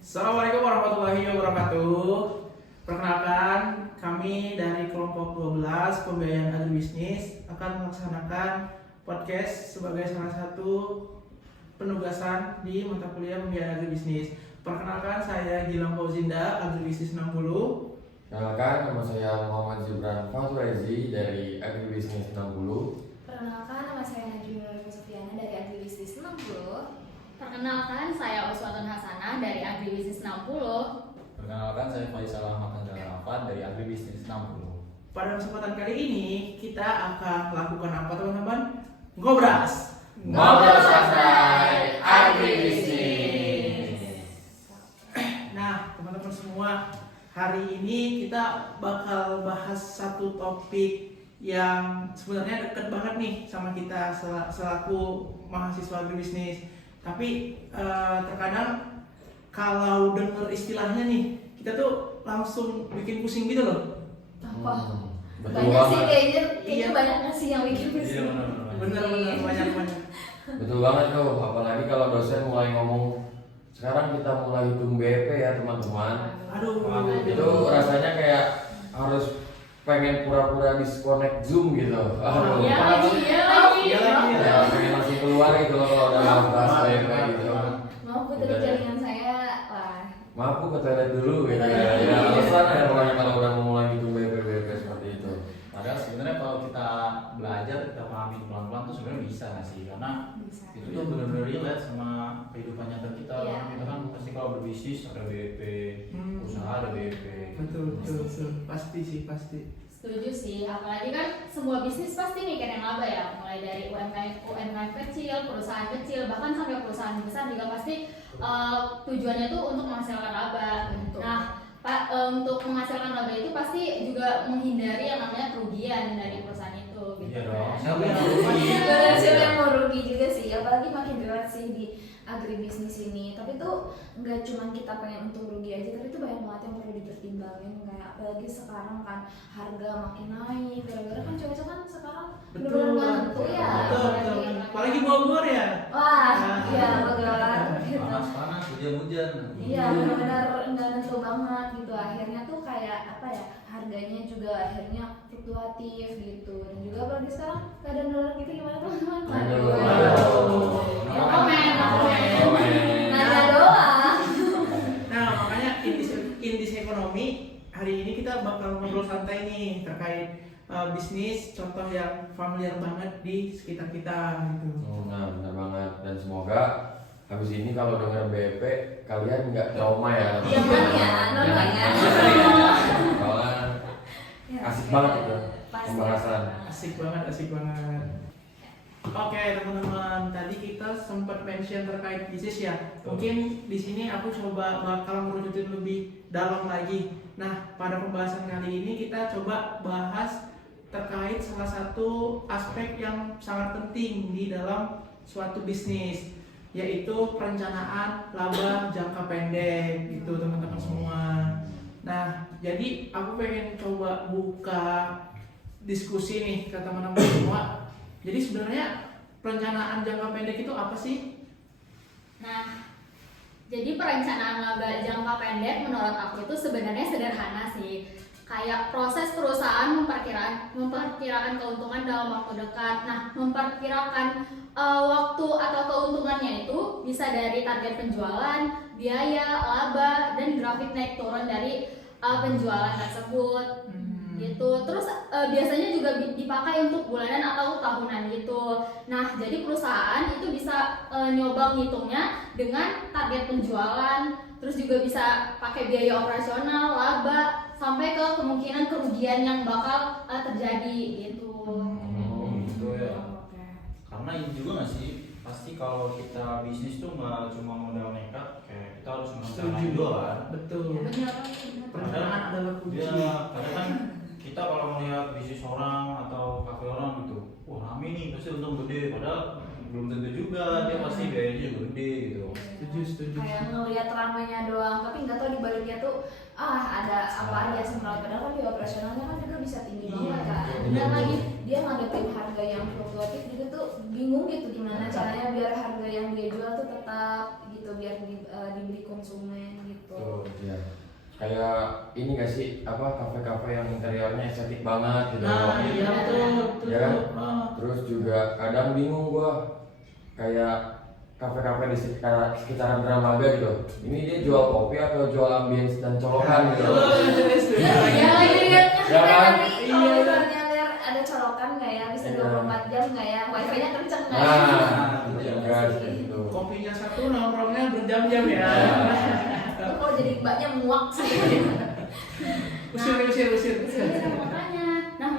Assalamualaikum warahmatullahi wabarakatuh. Perkenalkan, kami dari kelompok 12 Pembiayaan Agribisnis akan melaksanakan podcast sebagai salah satu penugasan di mata kuliah Pembiayaan Agribisnis. Perkenalkan, saya Gilang Fauzinda, Agribisnis 60. Perkenalkan, nama saya Muhammad Zibran Faturezi dari Agribisnis 60. Perkenalkan, nama saya Najmi Sofiana dari Agribisnis 60. Perkenalkan, saya Uswatun Hasanah dari Agribisnis 60. Perkenalkan, saya Faisal Ahmad Andra Rafat dari Agribisnis 60. Pada kesempatan kali ini kita akan melakukan apa teman-teman? Ngobras. Ngobrol santai Agribisnis. Nah, teman-teman semua, hari ini kita bakal bahas satu topik yang sebenarnya dekat banget nih sama kita selaku mahasiswa agribisnis. Tapi terkadang kalau denger istilahnya nih, kita tuh langsung bikin pusing gitu loh. Apa? Betul Banyak sih banget. kayaknya Iya. banyak nggak sih yang bikin Iya pusing. Bener-bener banyak. Betul banget tuh, apalagi kalau dosen mulai ngomong sekarang kita mulai hitung BP ya teman-teman. Aduh, Itu rasanya kayak harus pengen pura-pura disconnect Zoom gitu. Aduh. Iya lagi. Iya lagi. Ya, pengen langsung keluar gitu loh kalau udah bahas BP gitu. Mau putar jaringan saya lah. Maaf Bu, ke toilet dulu gitu ya. Ya, alasan ya pokoknya kalau udah mau mulai hitung BP seperti itu. Padahal sebenarnya kalau kita belajar, kita pahami pelan-pelan tuh sebenarnya bisa nggak sih? Karena Bisa. itu tuh benar-benar relate sama kehidupan nyata kita. Iya. Kita kan pasti kalau berbisnis ada BP, usaha ada BP. betul. Pasti. Setuju sih, apalagi kan semua bisnis pasti mikir yang laba ya. Mulai dari UMKM kecil, perusahaan kecil, bahkan sampai perusahaan besar juga pasti tujuannya tuh untuk menghasilkan laba. Betul. Nah, untuk menghasilkan laba itu pasti juga menghindari yang namanya kerugian dari perusahaan itu gitu. Iya dong. kan. Siapa yang rugi? Benar siapa yang mau rugi juga sih, apalagi makin berat sih di agribisnis ini. Tapi tuh nggak cuma kita pengen untung rugi aja, tapi tuh banyak banget yang perlu dipertimbangin. Kayak apalagi sekarang kan harga makin naik, gara-gara kan cowok kan sekarang bener-bener nggak nentu ya. Betul. Apalagi Bogor ya. Wah, iya Bogor gitu. Panas, hujan-hujan. Iya benar-benar nggak nentu banget gitu. Akhirnya tuh kayak apa ya, harganya juga akhirnya fluktuatif gitu. Dan juga apalagi sekarang keadaan dolar gitu gimana teman-teman? Aduh. No comment. Nanya doang. Nah, makanya indis ekonomi hari ini kita bakal ngobrol santai nih terkait bisnis contoh yang familiar banget di sekitar kita gitu. Nah, benar banget, dan semoga habis ini kalau dengar BP kalian nggak trauma ya. Jangan ya, nona ya. Soalnya asik banget itu pembahasan. Asik banget. Oke teman-teman, tadi kita sempat mention terkait bisnis ya. Mungkin di sini aku coba bakal merujukin lebih dalam lagi. Nah, pada pembahasan kali ini kita coba bahas terkait salah satu aspek yang sangat penting di dalam suatu bisnis, yaitu perencanaan laba jangka pendek gitu teman-teman semua. Nah, jadi aku pengen coba buka diskusi nih ke teman-teman semua. Jadi sebenarnya perencanaan jangka pendek itu apa sih? Nah, jadi perencanaan laba jangka pendek menurut aku itu sebenarnya sederhana sih. Kayak proses perusahaan memperkirakan keuntungan dalam waktu dekat. Nah, memperkirakan waktu atau keuntungannya itu bisa dari target penjualan, biaya, laba, dan grafik naik turun dari penjualan tersebut. Gitu. Terus biasanya juga dipakai untuk bulanan atau tahunan gitu. Nah, jadi perusahaan itu bisa nyoba ngitungnya dengan target penjualan, terus juga bisa pakai biaya operasional, laba, sampai ke kemungkinan kerugian yang bakal terjadi gitu. Oh, gitu ya. Oke. Karena ini juga nggak sih, pasti kalau kita bisnis tuh nggak cuma modal nekat, kayak kita harus merencanain juga kan. Betul. Benar. Perencanaan adalah kunci. Ya, karena kan kita kalau melihat bisnis orang atau kafe orang gitu, wah rame nih pasti untung gede, padahal belum tentu juga, dia pasti biayanya juga gede gitu. Setuju. Kayak ngelihat ramenya doang, tapi nggak tahu di baliknya tuh ada apa aja sebenarnya. Padahal kan di operasionalnya kan juga bisa tinggi Iya, banget kan. betul. Dan lagi dia ngadepin harga yang fluktuatif gitu tuh bingung gitu gimana caranya biar harga yang dia jual tuh tetap gitu biar dibeli konsumen gitu. Tuh, ya. Kayak ini gak sih apa kafe-kafe yang interiornya estetik banget gitu. Nah, iya betul. Ya kan? Ah. Terus juga kadang bingung gua kayak kafe-kafe di sekitaran Dramaga gitu. Ini dia jual kopi atau jual ambience dan colokan gitu. Ya lagi lihat Ya kan? kalau misalnya lihat ada colokan nggak ya bisa 24 jam nggak ya wifi-nya kenceng nggak ya? Nah, itu juga kayak gitu. Kopinya satu, nongkrongnya berjam-jam ya. Itu kalau jadi mbaknya muak sih. Usir. Iya, makanya. Nah,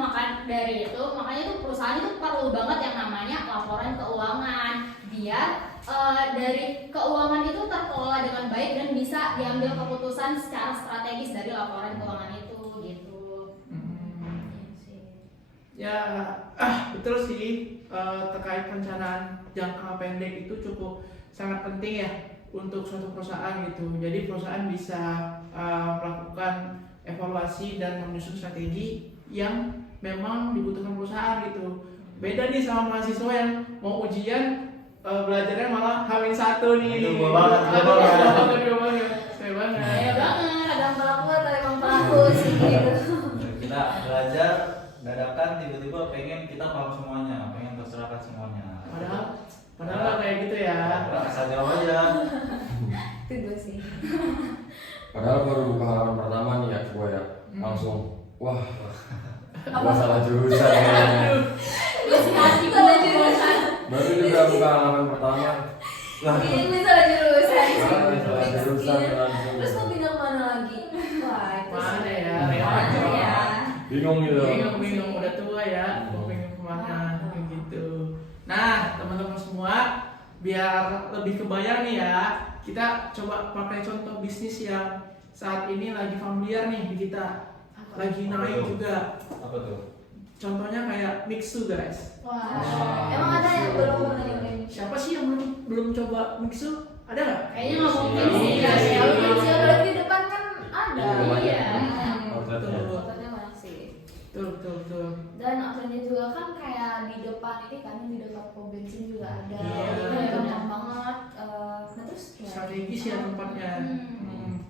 dari itu, makanya tuh perusahaan itu perlu banget yang namanya laporan keuangan. Biar dari keuangan itu terkelola dengan baik dan bisa diambil keputusan secara strategis dari laporan keuangan itu gitu. Ya, betul sih, terkait perencanaan jangka pendek itu cukup sangat penting ya untuk suatu perusahaan gitu. Jadi perusahaan bisa melakukan evaluasi dan menyusun strategi yang memang dibutuhkan perusahaan gitu. Beda nih sama mahasiswa yang mau ujian belajarnya malah H-1 nih. Itu gua banget. Saya banget. Iya banget. Kadang pelaku atau emang pelaku sih gitu. Kita belajar dadakan tiba-tiba pengen kita paham semuanya, pengen terserahkan semuanya. Padahal nggak kayak gitu ya. Asal jawab aja. Itu gue sih. Padahal baru buka halaman pertama nih ya gua ya. Langsung wah, Apa? gua salah jurusan kayaknya. Hati Salah jurusan. Baru juga buka halaman pertama. Lah, Ini salah jurusan. salah jurusan langsung. Terus mau pindah kemana lagi? Wah, itu Mana sih. ya? Mana ya? Bingung gitu. Bingung udah tua ya, mau pengen kemana kayak gitu. Nah, teman-teman semua, biar lebih kebayang nih ya, kita coba pakai contoh bisnis yang saat ini lagi familiar nih di kita, lagi naik juga. Apa tuh? Contohnya kayak Mixu guys. Wah, emang ada yang belum pernah nyobain? Siapa sih yang belum coba Mixu? Ada nggak? Kayaknya nggak mungkin Iya, sih. Ya, Iya. ya berarti di depan kan ada. Iya. Outletnya. Outletnya masih. Betul. Dan outletnya juga kan kayak di depan ini kan di dekat pom bensin juga ada. Iya. Itu gampang banget. Nah terus Strategis ya tempatnya.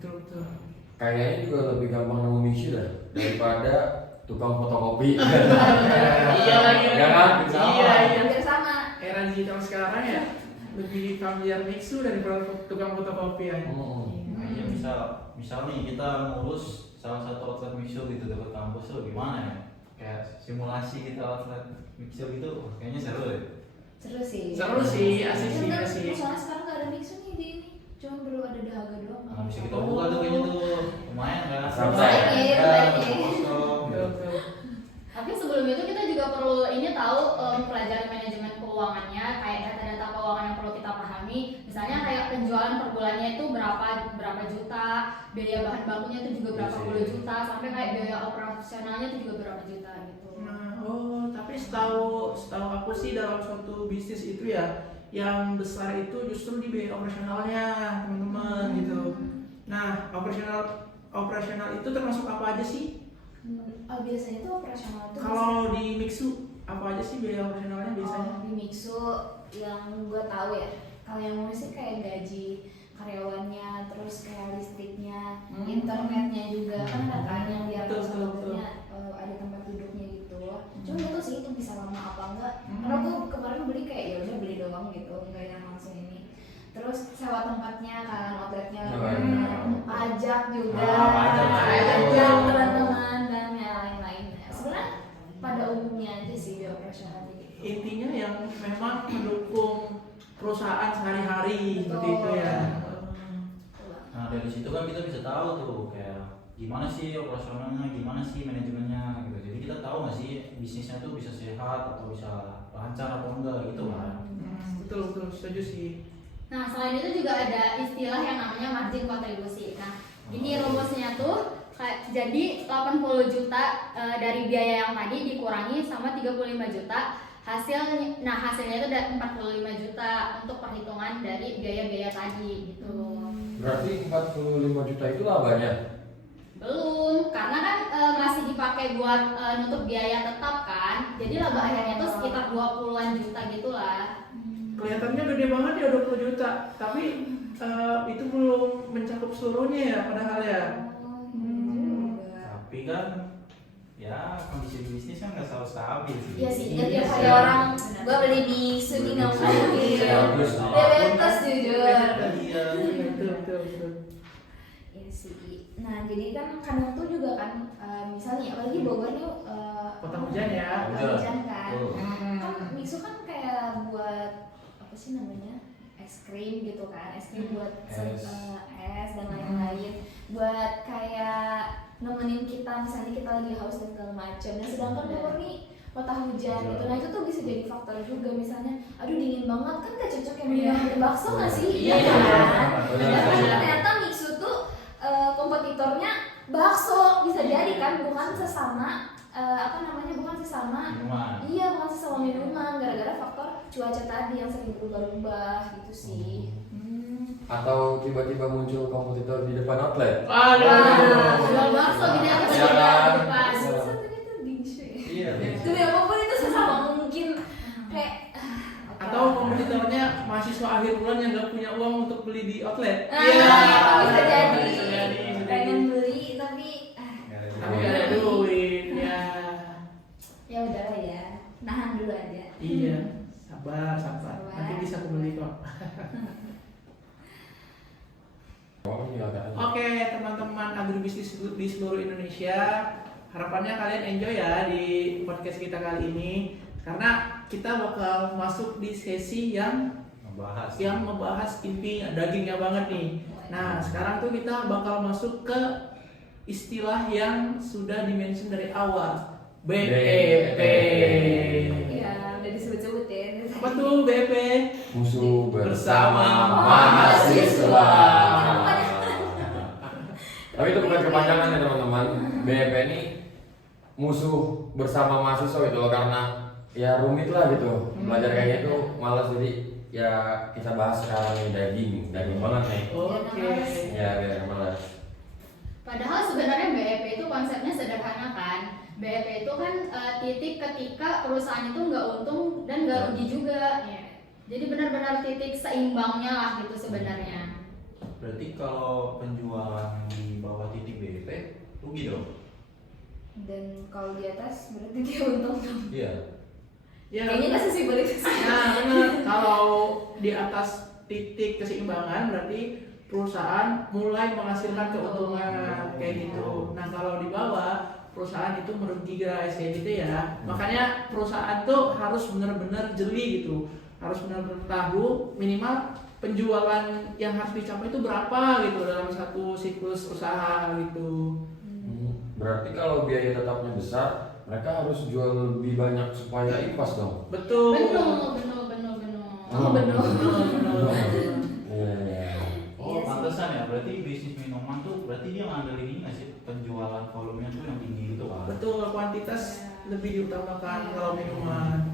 Betul. Kayaknya juga lebih gampang nemu misi dah daripada tukang fotokopi. Iya lagi. Ya kan? Iya. hampir sama. Era digital sekarang ya lebih familiar Mixu daripada tukang fotokopi ya. Nah, iya misal nih kita ngurus salah satu outlet Mixu gitu dekat kampus tuh gimana ya? Kayak simulasi kita outlet Mixu gitu, kayaknya seru deh. Seru sih. Asik sih. Soalnya sekarang nggak ada mixu nih di ini. Cuma belum ada dahaga doang. Nah, bisa kita buka tuh kayaknya tuh lumayan kan? Santai. Betul. Tapi sebelum itu kita juga perlu ini tahu pelajari manajemen keuangannya, kayak data-data keuangan yang perlu kita pahami. Misalnya kayak penjualan per bulannya itu berapa juta, biaya bahan bakunya itu juga berapa puluh juta, sampai kayak biaya operasionalnya itu juga berapa juta gitu. Nah, tapi setahu aku sih dalam suatu bisnis itu ya yang besar itu justru di biaya operasionalnya teman-teman gitu. Nah, operasional itu termasuk apa aja sih? Biasanya tuh operasional tuh Kalau di Mixu apa aja sih biaya operasionalnya biasanya? di mixu yang gue tahu ya. Kalau yang mau sih kayak gaji karyawannya, terus kayak listriknya, internetnya juga kan ada kan yang biar Betul. sebenarnya ada tempat duduknya gitu. Cuma nggak tahu sih itu bisa lama apa enggak. Karena gue kemarin beli kayak ya udah beli doang gitu, nggak yang langsung ini. Terus sewa tempatnya kan, outletnya, pajak juga, Pajak. teman-teman dan yang lain-lain. Sebenarnya pada umumnya aja sih biaya operasional gitu. Intinya yang memang mendukung perusahaan sehari-hari seperti itu ya. Nah dari situ kan kita bisa tahu tuh kayak gimana sih operasionalnya, gimana sih manajemennya gitu. Jadi kita tahu nggak sih bisnisnya tuh bisa sehat atau bisa lancar atau enggak gitu kan. Betul, setuju sih. Nah, selain itu juga ada istilah yang namanya margin kontribusi. Nah, ini rumusnya tuh jadi 80 juta dari biaya yang tadi dikurangi sama 35 juta hasilnya itu ada 45 juta untuk perhitungan dari biaya-biaya tadi gitu. Berarti 45 juta itu labanya? Belum, karena kan masih dipakai buat nutup biaya tetap kan. Jadi laba akhirnya tuh sekitar 20-an juta gitulah. Kelihatannya gede banget ya 20 juta, tapi itu belum mencakup seluruhnya ya padahal ya. Tapi kan ya kondisi bisnis kan nggak selalu stabil sih. Iya sih, kan tiap hari orang gua beli bisu nih nggak mungkin. Diabetes jujur. Iya. Betul. Iya sih. Nah jadi kan kadang tuh juga kan misalnya apalagi Bogor nih Kota hujan ya. kota hujan kan. Betul. Kan Mixu kan kayak buat apa sih namanya, es krim gitu kan, es krim buat es dan lain-lain, buat kayak nemenin kita misalnya kita lagi haus dan segala macam. Nah sedangkan Bogor nih kota hujan gitu, nah itu tuh bisa jadi faktor juga, misalnya aduh dingin banget kan gak cocok yang minum bakso nggak sih? Iya. Kan? Benar. Dan ternyata Mixu tuh kompetitornya bakso bisa jadi kan, bukan sesama bukan sesama Minuman. iya bukan sesama minuman, gara-gara faktor cuaca tadi yang sering berubah-ubah gitu sih. Atau tiba-tiba muncul kompetitor di depan outlet. Aduh. Jual bakso di atas Iya kan? di depan. Satunya tuh bingshu ya. Iya. Demi apapun itu sesama mungkin kayak Atau kompetitornya mahasiswa akhir bulan yang nggak punya uang untuk beli di outlet. bisa jadi. Bisa jadi. Pengen beli tapi Tapi nggak ada duit ya. ya udahlah ya, nahan dulu aja. Iya. Sabar. Nanti bisa kembali kok. Oh, iya kan. Oke, teman-teman agribisnis di seluruh Indonesia, harapannya kalian enjoy ya di podcast kita kali ini, karena kita bakal masuk di sesi yang membahas inti dagingnya banget nih. Nah, sekarang tuh kita bakal masuk ke istilah yang sudah dimention dari awal, BEP. Ya udah disebut-sebut ya. Apa tuh BEP? Musuh Bersama mahasiswa. mahasiswa. Tapi itu bukan kepanjangan ya teman-teman. BEP ini musuh bersama mahasiswa gitu loh, karena ya rumit lah gitu. Belajar kayak gitu malas, jadi ya kita bahas sekarang nih daging banget nih. Oke. Ya biar malas. Padahal sebenarnya BEP itu konsepnya sederhana kan. BEP itu kan titik ketika perusahaan itu nggak untung dan nggak rugi juga. Jadi benar-benar titik seimbangnya lah gitu sebenarnya. Berarti kalau penjualan di bawah titik BEP rugi dong? Dan kalau di atas berarti dia untung dong. Iya. Ya, Kayaknya nggak sesimpel itu sih. nah benar. Kalau di atas titik keseimbangan berarti perusahaan mulai menghasilkan keuntungan kayak gitu. Nah kalau di bawah perusahaan itu merugi guys kayak gitu ya. Makanya perusahaan tuh harus benar-benar jeli gitu, harus benar-benar tahu minimal penjualan yang harus dicapai itu berapa gitu dalam satu siklus usaha gitu. Berarti kalau biaya tetapnya besar, mereka harus jual lebih banyak supaya impas dong. Betul. Benar. Iya. Oh, Iya sih. pantesan ya. Berarti bisnis minuman tuh berarti dia ngambil ini nggak sih, penjualan volumenya tuh yang tinggi gitu kan? Betul, kuantitas lebih diutamakan kalau minuman.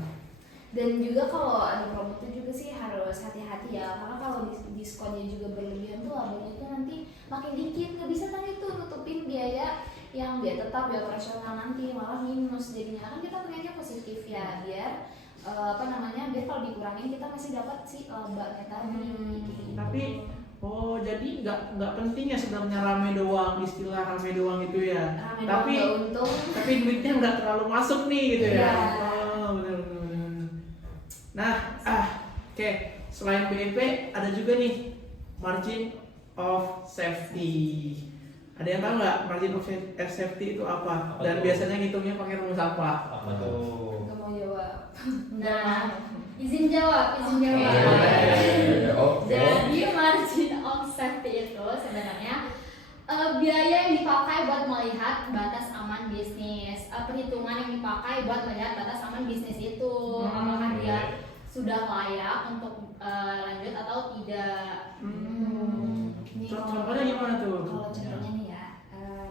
Dan juga kalau ada promo itu juga sih harus hati-hati ya, karena kalau diskonnya juga berlebihan tuh labanya tuh nanti makin dikit, nggak bisa tadi tuh nutupin biaya yang biaya tetap, biaya operasional, nanti malah minus jadinya. Kan kita pengennya positif ya, biar biar kalau dikurangin kita masih dapat si labanya tadi. Tapi jadi nggak penting ya sebenarnya rame doang, istilah rame doang itu ya. Rame tapi doang nggak untung. tapi duitnya nggak terlalu masuk nih gitu ya. Iya. Oh, benar. Nah, oke. Selain BEP ada juga nih margin of safety. Ada yang tahu nggak margin of safety itu apa? Dan tuh? biasanya ngitungnya pakai rumus apa? Apa tuh? Nggak mau jawab. Nah, izin jawab. Oke. Jadi margin of safety itu sebenarnya biaya yang dipakai buat melihat batas aman bisnis, perhitungan yang dipakai buat melihat batas aman bisnis itu, apakah dia sudah layak untuk lanjut atau tidak. Nih, Contohnya gimana tuh? Kalau contohnya nih ya,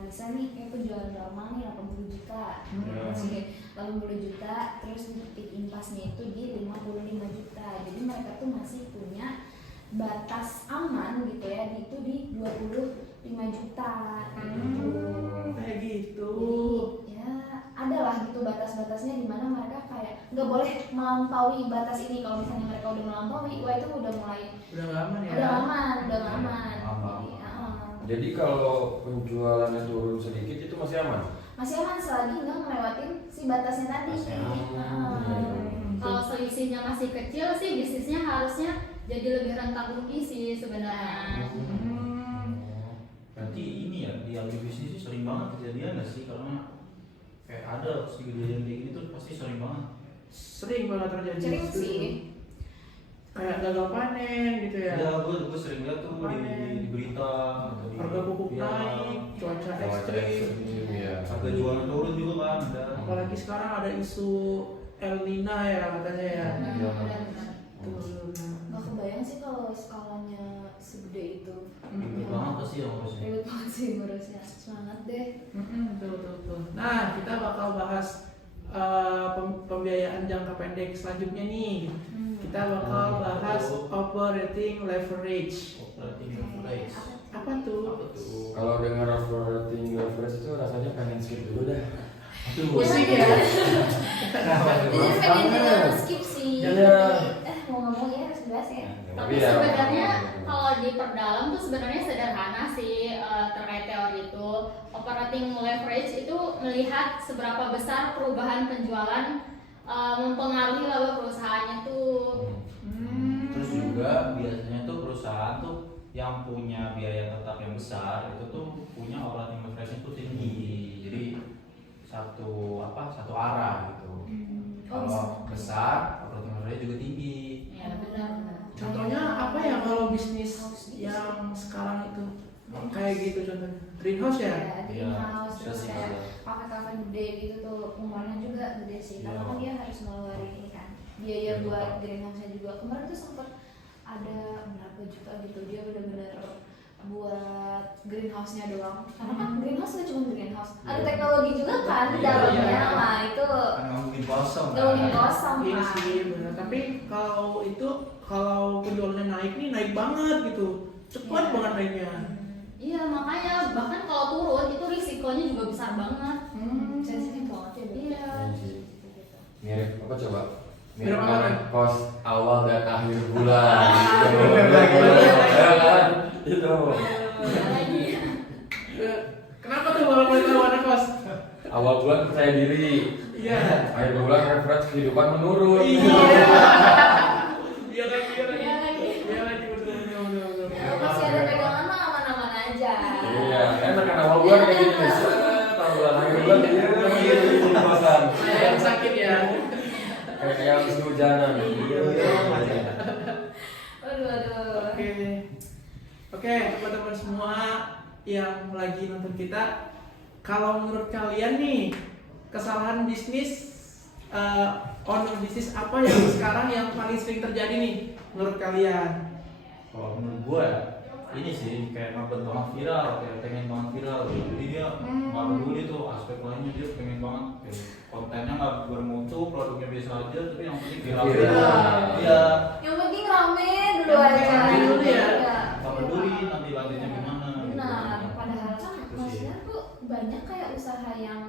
misalnya nih kayak penjualan normal nih 80 juta, Oke, 80 juta, terus titik impasnya itu di 55 juta. Jadi mereka tuh masih punya batas aman gitu ya, itu di 25 juta gitu. Kayak gitu. Jadi ya ada lah gitu batas-batasnya di mana mereka kayak nggak boleh melampaui batas ini. Kalau misalnya mereka udah melampaui, wah itu udah mulai Udah nggak aman ya. udah aman. Aman. Jadi, Jadi kalau penjualannya turun sedikit itu masih aman? masih aman selagi nggak ngelewatin si batasnya tadi. Batasnya. Kalau selisihnya masih kecil sih bisnisnya harusnya jadi lebih rentan rugi sih sebenarnya. Berarti ini ya di agribisnis sih sering banget kejadian nggak sih, karena kayak ada kejadian kayak gini tuh pasti sering banget. Sering banget terjadi. Sering Setuju. sih. Kayak gagal panen gitu ya. Ya, gue sering lihat tuh di berita atau di Harga pupuk ya, naik, cuaca ekstrim. ya. harga jualan turun juga kan ada. Apalagi sekarang ada isu El Nino ya katanya ya. Iya. Tuh. Nggak kebayang sih kalau skalanya segede itu. Ribet banget pasti ya ngurusnya. Ribet banget sih ngurusnya. Semangat deh. Betul. Nah, kita bakal bahas pembiayaan jangka pendek selanjutnya nih. Kita bakal bahas operating leverage. Operating leverage. Apa tuh? Apa tuh? Kalau dengar operating leverage itu rasanya pengen skip dulu dah. Pusing ya. Jadi pengen juga skip sih. Iya. Mau nggak mau ya harus bahas ya. Tapi ya, sebenarnya kalau diperdalam tuh sebenarnya sederhana sih terkait teori itu. Operating leverage itu melihat seberapa besar perubahan penjualan mempengaruhi laba perusahaannya tuh. Terus juga biasanya tuh perusahaan tuh yang punya biaya tetap yang besar itu tuh punya operating leverage itu tinggi. Jadi satu arah gitu. Kalau besar operating leverage juga tinggi. Ya benar. Contohnya apa ya kalau bisnis yang sekarang itu kayak gitu contohnya? Greenhouse ya? Ya, greenhouse, Iya, terus bisa sih, kayak bisa. kafe-kafe gede gitu tuh umurnya juga gede sih. Karena Iya. kan dia harus ngeluarin ini kan biaya Iya, buat betul. greenhouse-nya juga. Kemarin tuh sempet ada berapa juta gitu dia bener-bener buat greenhouse-nya doang. Karena kan greenhouse nggak cuma greenhouse, ada Iya. teknologi juga kan di Iya, dalamnya. iya. Nah itu Kan nggak mungkin kosong. nggak mungkin kosong Iya kan. sih benar. Tapi kalau penjualannya naik nih naik banget gitu. Cepat Iya. banget naiknya. Iya makanya bahkan kalau turun itu risikonya juga besar banget. Sensitif banget ya. Beb. Iya. Gitu-gitu. Mirip apa coba? Mirip Mirip apa? dengan kos awal dan akhir bulan. Gitu. Iya. Ya kan? Itu. Iya lagi. Kenapa tuh kalau boleh tahu ada kos? Awal bulan percaya diri. Iya. Akhir bulan referensi kehidupan menurun. Iya lagi. Iya lagi. Iya lagi betul. Kalau masih ada pegangan mah aman-aman aja. Iya, enak kan awal bulan kayak gini. Set, bulan akhir bulan iya, kosan. Saya yang sakit ya. Kayak yang sehujanan. Aduh. Oke, teman-teman semua yang lagi nonton kita, kalau menurut kalian nih kesalahan bisnis owner bisnis apa yang sekarang yang paling sering terjadi nih menurut kalian? Kalau menurut gue ya, ini sih kayak ngabet banget viral, kayak pengen banget viral gitu. Jadi dia nggak peduli tuh aspek lainnya, dia pengen banget kayak kontennya nggak bermutu, produknya biasa aja, tapi yang penting viral. Viral. Iya. Yang penting rame dulu Yang aja. penting rame dulu ya. Nggak peduli nanti lanjutnya gimana. gitu. Nah, padahal kan Itu sih. maksudnya tuh banyak kayak usaha yang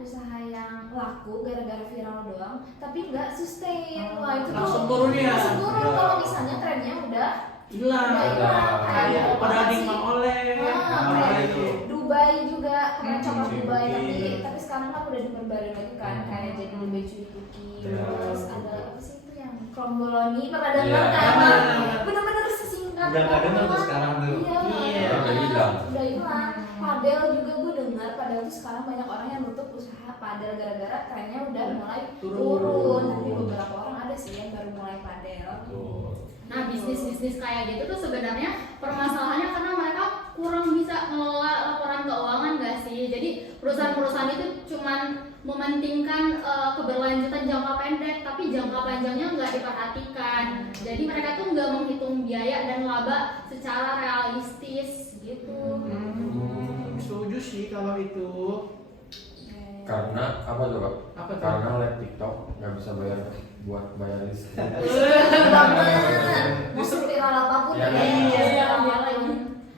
usaha yang laku gara-gara viral doang, tapi nggak sustain. Wah itu tuh Langsung turun ya? Langsung turun Iya. kalau misalnya trennya udah Hilang. Kayak pada Ading oleh. kayak itu. Dubai juga kemarin coklat Cuy Dubai, cookie. tapi sekarang kan udah diperbarui lagi kan kayak jadi lebih cuy cookie. Iya. Terus ada apa sih itu yang kromboloni pernah dengar Iya. kan? Ah. Bener-bener sesingkat Udah nggak dengar tuh banget. sekarang tuh. Iya. Udah hilang. Udah hilang. Padel juga gue dengar, padel tuh sekarang banyak orang yang nutup usaha padel gara-gara trennya udah mulai turun. Tapi beberapa orang ada sih yang baru mulai padel. Tuh. Nah bisnis kayak gitu tuh sebenarnya permasalahannya karena mereka kurang bisa mengelola laporan keuangan gak sih? Jadi perusahaan-perusahaan itu cuman mementingkan keberlanjutan jangka pendek, tapi jangka panjangnya nggak diperhatikan. Jadi mereka tuh nggak menghitung biaya dan laba secara realistis gitu. Setuju sih kalau itu. Karena apa coba? Apa tuh? Karena live TikTok nggak bisa bayar listrik. Banget. Mau viral apapun Ya, ya. iya. Iya.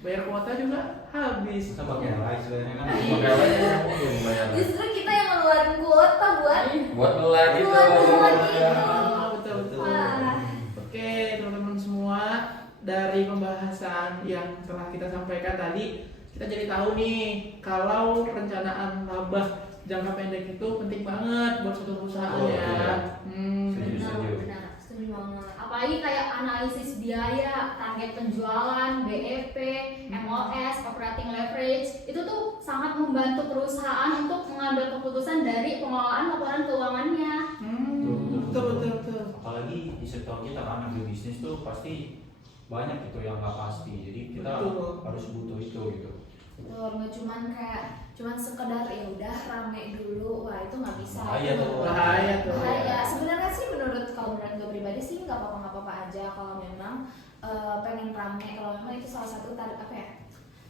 bayar kuota juga habis. Kita pakai like sebenarnya kan. Pakai like yang mungkin banyak. Justru kita yang ngeluarin kuota Buat like itu. Buat like itu. Betul betul. Wah. Oke teman-teman semua, dari pembahasan yang telah kita sampaikan tadi, kita jadi tahu nih kalau perencanaan laba jangka pendek itu penting banget buat suatu perusahaan Oh, ya. iya. Setuju. Benar. Setuju banget. Apalagi kayak analisis biaya, target penjualan, BEP, MOS, operating leverage, itu tuh sangat membantu perusahaan untuk mengambil keputusan dari pengelolaan laporan keuangannya. Betul betul betul. Apalagi di sektor kita kan agribisnis tuh pasti banyak gitu yang nggak pasti. Jadi kita Betul. harus butuh itu gitu. Betul, nggak cuman sekedar ya udah rame dulu, wah itu nggak bisa. Bahaya tuh. Bahaya tuh. Bahaya. Sebenarnya sih menurut gue pribadi sih nggak apa-apa aja kalau memang pengen rame, kalau memang itu salah satu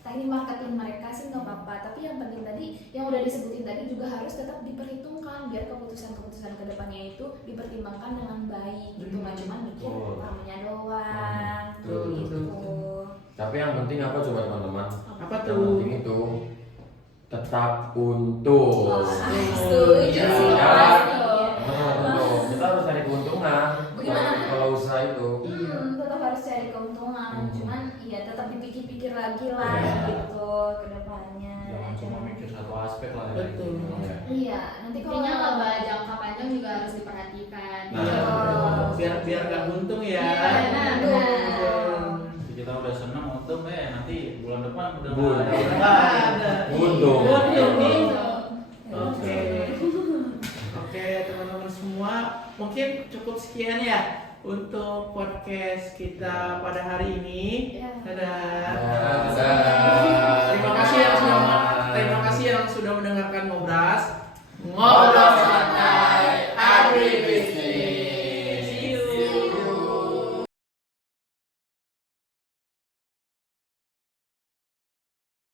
teknik marketing mereka sih nggak apa-apa. Tapi yang penting tadi yang udah disebutin tadi juga harus tetap diperhitungkan biar keputusan kedepannya itu dipertimbangkan dengan baik gitu, nggak cuma mikir Betul. ramenya doang Betul, gitu. betul. Tapi yang penting apa coba teman-teman? Apa Yang tuh? penting itu tetap untung. Oh, setuju Iya, sih kan? pasti. Untung. Kita harus cari keuntungan. Gimana? Kalau usaha itu. Tetap harus cari keuntungan, cuman ya tetap dipikir-pikir lagi lah Iya. gitu ke depannya. Jangan cuma mikir satu aspek lah. ya. Betul. Iya. Iya, nanti kalau Intinya laba jangka panjang juga harus diperhatikan. Nah, Iya, biar gak untung ya. Iya, benar. Betul. Jadi kita udah senang untung nanti bulan depan udah Bulan. nggak Ada. Untung. Untung nih. Iya. Oke. Oke, teman-teman semua, mungkin cukup sekian ya untuk podcast kita pada hari ini. Iya. Dadah. Dadah.